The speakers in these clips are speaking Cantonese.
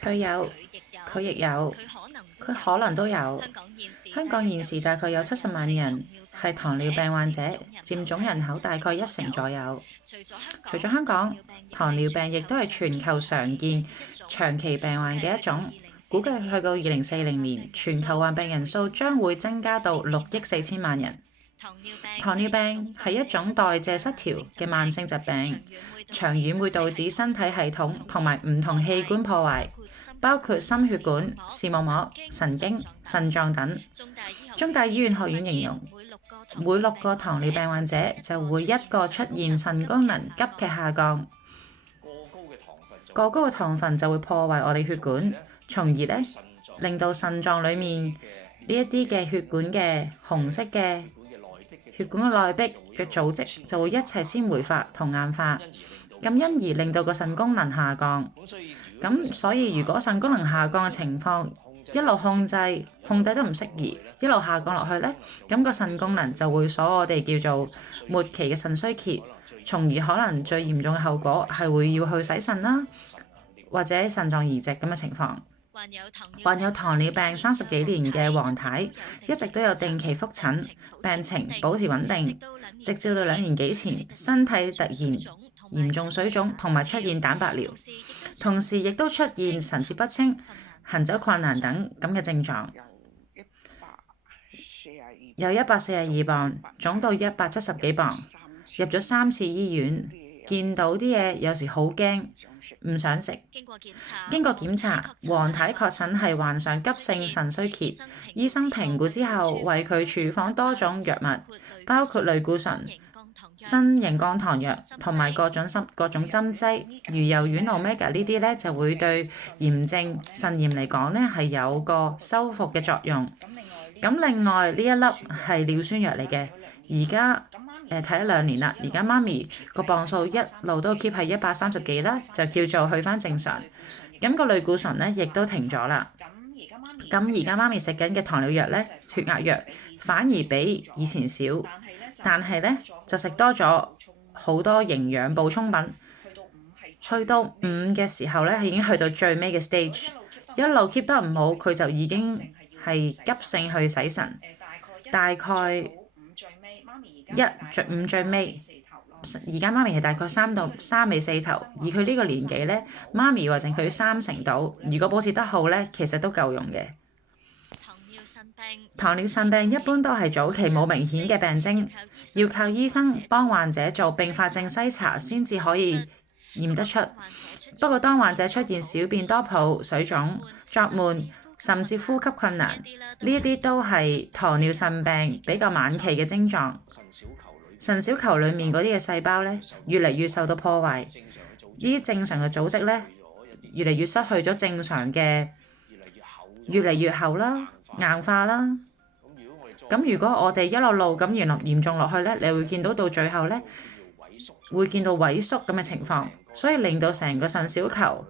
佢有，佢亦有，佢可能都有。香港現時大概有70萬人係糖尿病患者，佔總人口大概1成左右。除咗香港，糖尿病亦都係全球常見長期病患嘅一種。估計去到2040年，全球患病人數將會增加到6億4千萬人。糖尿病係一種代謝失調嘅慢性疾病，長遠會導致身體系統同埋唔同器官破壞，包括心血管、視網膜、神經、腎臟等。中大醫院學院形容，每6個糖尿病患者就會1個出現腎功能急劇下降。過高嘅糖分就會破壞我哋血管，從而令到腎臟裡面呢一啲嘅血管嘅紅色嘅血管嘅內壁嘅組織就會一齊纖維化同硬化，咁因而令到個腎功能下降。咁所以如果腎功能下降嘅情況一路控制得唔適宜，一路下降落去呢，咁個腎功能就會我哋叫做末期嘅腎衰竭，從而可能最嚴重嘅後果係會要去洗腎啦，或者腎臟移植咁嘅情況。患有糖尿病30幾年嘅黃太一直都有定期覆診，病情保持穩定，直至到2年幾前，身體突然嚴重水腫同埋出現蛋白尿，同時亦都出現神志不清、行走困難等咁嘅症狀。有142磅，腫到170幾磅，入咗3次醫院。見到啲嘢有時好驚，唔想食。經過檢查，黃太確診係患上急性腎衰竭。醫生評估之後，為佢處方多種藥物，包括類固醇、新型降糖藥同埋各種針劑，魚油丸 Omega 呢啲就會對炎症腎炎嚟講係有個修復嘅作用。咁另外呢一粒係尿酸藥嚟嘅，而家睇咗2年啦，而家媽咪個磅數一路都 keep 係130幾啦，就叫做去返正常。咁個類固醇亦都停咗啦。咁而家媽咪食緊嘅糖尿藥血壓藥反而比以前少，但係就食多咗好多營養補充品。去到5嘅時候已經去到最尾嘅 stage， 一路 keep 得唔好，佢就已經係急性去洗腎，大概5最尾，而家媽咪係大概3尾4頭，而佢呢個年紀媽咪話剩佢3成到，如果保持得好其實都夠用嘅。糖尿腎病一般都係早期冇明顯嘅病徵，要靠醫生幫患者做併發症篩查先至可以驗得出。不過當患者出現小便多泡、水腫、作悶，甚至呼吸困難，呢一啲都係糖尿腎病比較晚期嘅症狀。腎小球裡面嗰啲嘅細胞越嚟越受到破壞，呢啲正常嘅組織越嚟越失去咗正常嘅，越嚟越厚啦、硬化啦。咁如果我哋一路咁嚴重落去你會見到最後會見到萎縮咁嘅情況，所以令到成個腎小球，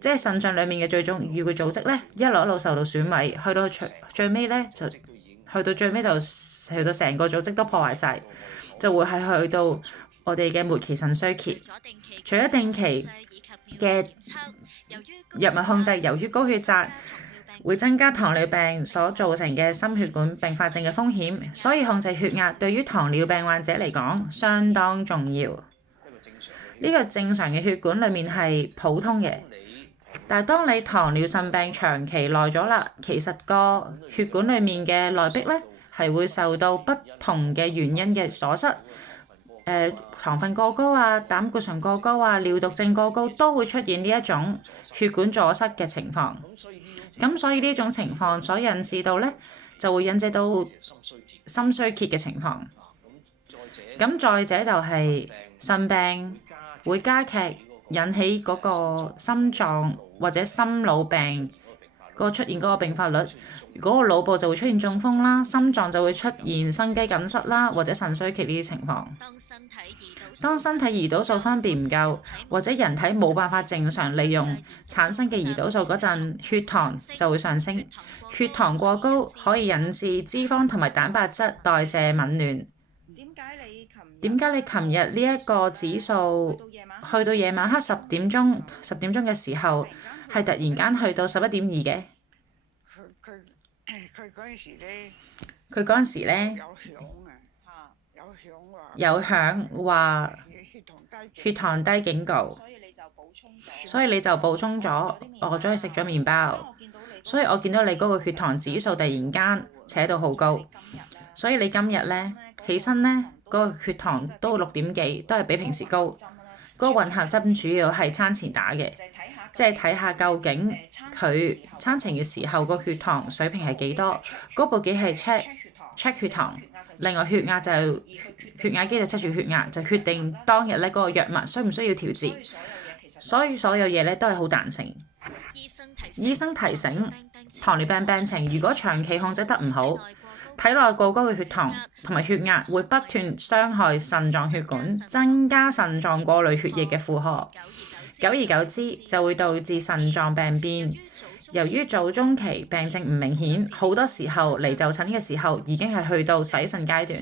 即係腎臟裡面嘅最重要嘅組織一路受到損毀，去到最尾就去到成個組織都破壞晒，就會係去到我哋嘅末期腎衰竭。除咗定期嘅藥物控制，由於高血壓會增加糖尿病所造成嘅心血管併發症嘅風險，所以控制血壓對於糖尿病患者嚟講相當重要。呢個正常嘅血管裡面係普通嘅，但係當你糖尿腎病長期耐咗啦，其實個血管裡面嘅內壁係會受到不同嘅原因嘅阻塞，糖分過高啊、膽固醇過高啊、尿毒症過高都會出現呢一種血管阻塞嘅情況。咁所以呢種情況所引致到就會引致到心衰竭嘅情況。咁再者就係腎病會加劇引起嗰個心臟或者心腦病出現嗰個併發率，如果個腦部就會出現中風啦，心臟就會出現心肌梗塞啦，或者腎衰竭呢啲情況。當身體胰島素分泌唔夠，或者人體冇辦法正常利用產生嘅胰島素嗰陣，血糖就會上升。血糖過高可以引致脂肪同埋蛋白質代謝紊亂。點解你琴日呢一個指數去到夜晚黑10點鐘嘅時候係突然間去到11.2嘅？佢嗰陣時咧有響話血糖低警告，所以你就補充咗，我咗去食咗麵包，所以我見到你嗰個血糖指數突然間扯到好高，所以你今日咧起身咧嗰個血糖都6點幾，都係比平時高。嗰個混合針主要係餐前打嘅，即係睇下究竟佢餐前嘅時候個血糖水平係幾多。嗰部機係 check 血糖，另外血壓就血壓機就 check 住血壓，就決定當日咧嗰個藥物需唔需要調節。所以所有嘢咧都係好彈性。醫生提醒，糖尿病病情如果長期控制得唔好，體內過高嘅血糖同埋血壓會不斷傷害腎臟血管，增加腎臟過濾血液嘅負荷，久而久之就會導致腎臟病變。由於早中期病症唔明顯，好多時候嚟就診嘅時候已經係去到洗腎階段。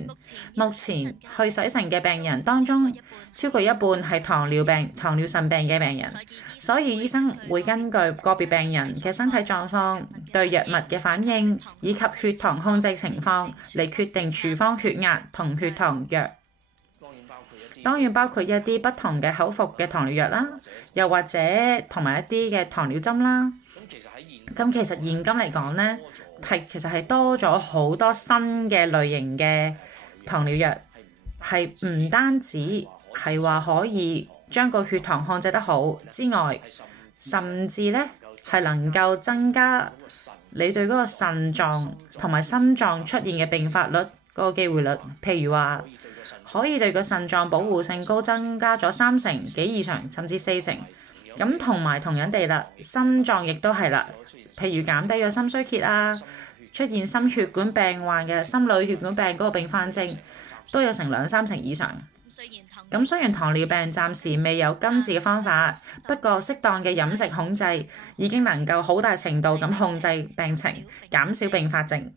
目前去洗腎嘅病人當中，超過一半係糖尿腎病嘅病人，所以醫生會根據個別病人嘅身體狀況、對藥物嘅反應以及血糖控制情況嚟決定處方血壓同血糖藥。當然包括一啲不同嘅口服嘅糖尿藥啦，又或者同埋一啲嘅糖尿針啦。咁其實現今嚟講咧，其實係多咗好多新嘅類型嘅糖尿藥，係唔單止係話可以將個血糖控制得好之外，甚至咧係能夠增加你對嗰個腎臟同埋心臟出現嘅併發率嗰個機會率。譬如話可以對個腎臟保護性高增加咗3成幾以上，甚至4成。咁同樣地啦，心臟亦都係啦。譬如減低咗心衰竭啊，出現心血管病患嘅心腦血管病嗰個併發症都有成2-3成以上。咁雖然糖尿病暫時未有根治嘅方法，不過適當嘅飲食控制已經能夠好大程度咁控制病情，減少併發症。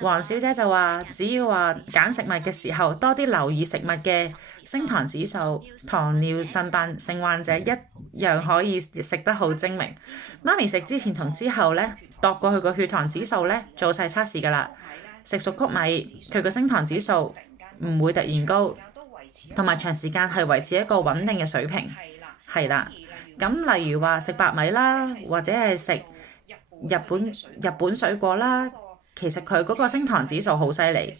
黃小姐就話：只要話揀食物嘅時候多啲留意食物嘅升糖指數，糖尿腎病患者一樣可以食得好精明。媽咪食之前同之後咧，度過佢個血糖指數咧，做晒測試㗎啦。食熟穀米，佢個升糖指數唔會突然高，同埋長時間係維持一個穩定嘅水平。係啦，咁例如話食白米啦，或者係食日本水果啦。其實佢嗰個升糖指數好犀利，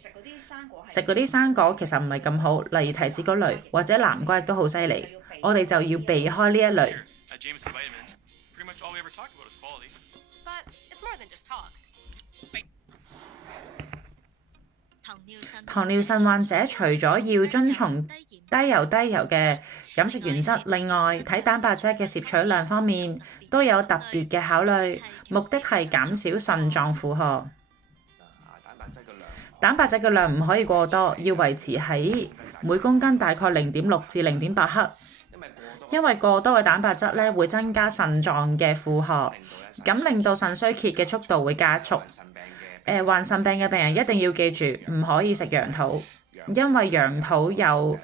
食嗰啲生果其實唔係咁好，例如提子嗰類或者南瓜亦都好犀利，我哋就要避開呢一類。糖尿腎患者除咗要遵從低油嘅飲食原則，另外睇蛋白質嘅攝取量方面都有特別嘅考慮，目的係減少腎臟負荷。蛋白質嘅量唔可以過多，要維持喺每公斤大概0.6至0.8克。因為過多嘅蛋白質咧會增加腎臟嘅負荷，咁令到腎衰竭嘅速度會加速。患腎病嘅病人一定要記住，唔可以食羊肚，因為羊肚有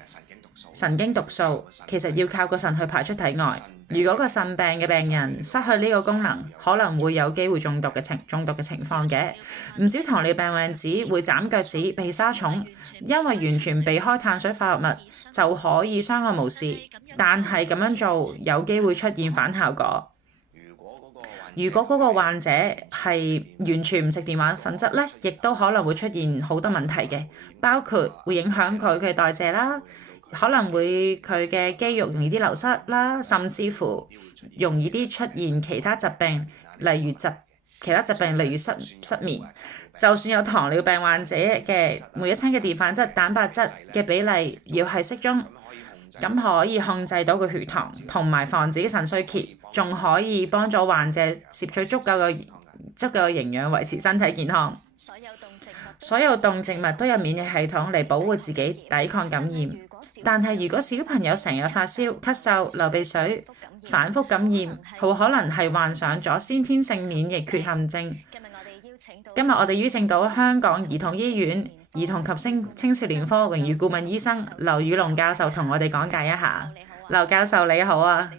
神經毒素，其實要靠個腎去排出體外。如果個腎病嘅病人失去呢個功能，可能會有機會中毒嘅情況嘅。唔少糖尿病患者會斬腳趾、避沙蟲，因為完全避開碳水化合物就可以相安無事，但係咁樣做有機會出現反效果。如果嗰個患者係完全唔食澱粉質咧，亦都可能會出現好多問題嘅，包括會影響佢嘅代謝啦。可能會佢嘅肌肉容易啲流失啦，甚至乎容易啲出現其他疾病，例如失眠。就算有糖尿病患者嘅每一餐嘅澱粉質、蛋白質嘅比例要係適中，咁可以控制到個血糖，同埋防止腎衰竭，仲可以幫助患者攝取足夠嘅營養，維持身體健康。所有動植物都有免疫系統嚟保護自己抵抗感染。但係如果小朋友成日發燒、咳嗽、流鼻水、反覆感染，好可能係患上咗先天性免疫缺陷症。今日我哋邀請到香港兒童醫院兒童及青少年科榮譽顧問醫生劉宇隆教授同我哋講解一下。劉教授你好啊。